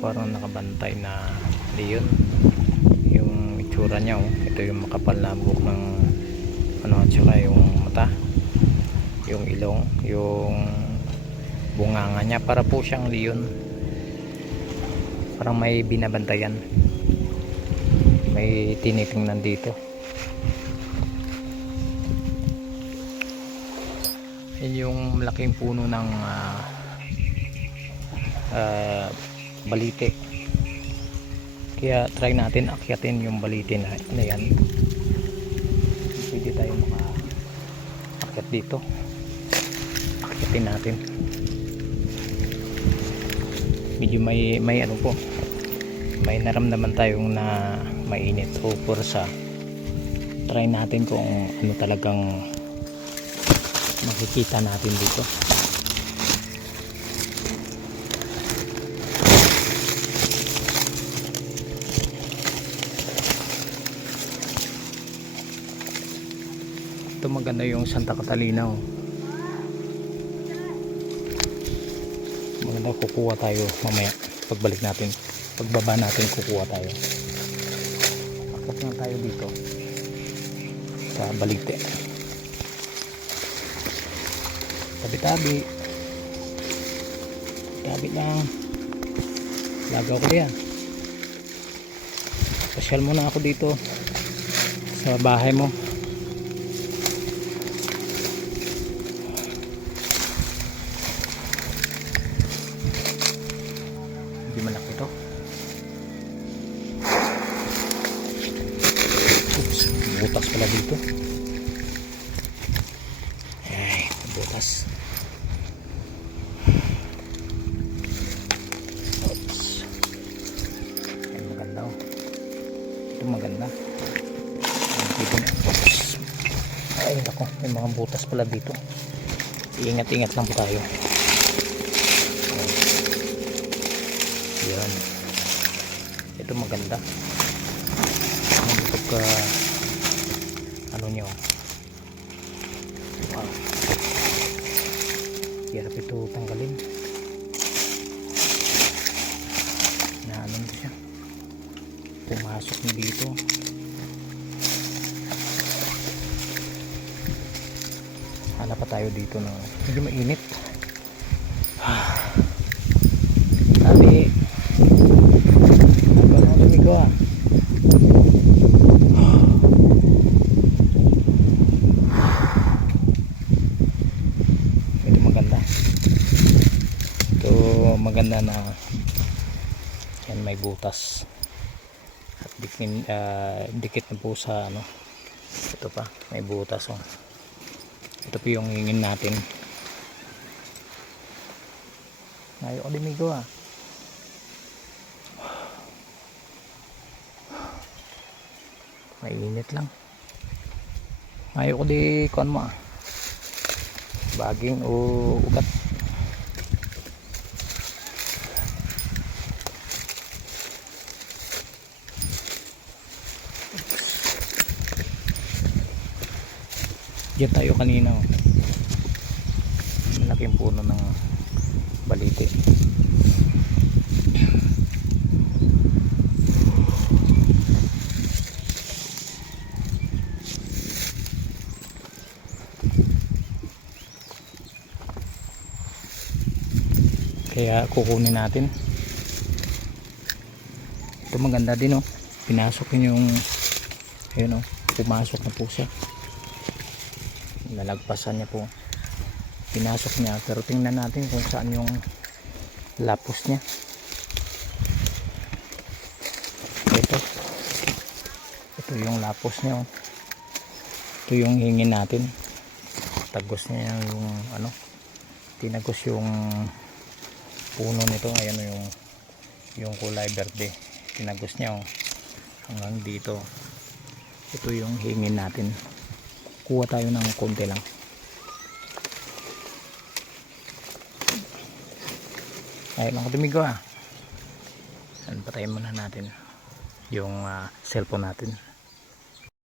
parang nakabantay na leon. Yung itsura niya oh. ito yung makapal na buhok ng ano at saka yung mata. Yung ilong. Yung bunganga niya. Para po siyang leon. Parang may binabantayan. May tinitingnan dito. Yan yung malaking puno ng ah, ah, balite. Kaya try natin akyatin yung balite na, na yan. Pwede tayo maka akyat dito. Akyatin natin. Medyo may may ano po. May naramdaman tayong na mainit. O pursa try natin kung ano talagang makikita natin dito ito maganda yung Santa Catalina oh. maganda kukuha tayo mamaya. Pagbalik natin pagbaba natin kukuha tayo. Akit lang tayo dito. Sa balite. Tabi tabi tabi lang. Lagaw ko yan pasyal muna ako dito sa bahay mo butas pala dito ay butas Oops. ay maganda oh. ito maganda. Oops. ay nako may mga butas pala dito ingat ingat lang po tayo yan ito maganda ito ka ano nyo wow. Hirap ito tanggalin. Na ano nito siya. Pumasok na dito. Hanap pa tayo dito ng medyo mainit sabi ano na lumigo ah ito maganda ito maganda na. Yan may butas. At dikin, ah, dikit na po sa ano. Ito pa may butas oh. ito po yung hingin natin. Ayaw ko lumigo ah. Mainit lang. Ayaw ko di kuan mo ah. Baging o ugat Diyan tayo kanina oh. malaking puno ng balite. Kaya kukunin natin. Ito maganda din oh. Pinasok yun yung ayun oh. Pumasok na po siya nalagpasan niya po. Pinasok niya. Pero tingnan natin kung saan yung lapos niya. Ito. Ito yung lapos niya oh. ito yung hingin natin. Tagos niya yung ano tinagos yung puno nito. Ayan yung yung kulay verde. Tinagos niya oh. hanggang dito. Ito yung hingin natin kuha tayo ng konti lang. Ay lang tumigo ah. Patayin muna natin yung ah, cellphone natin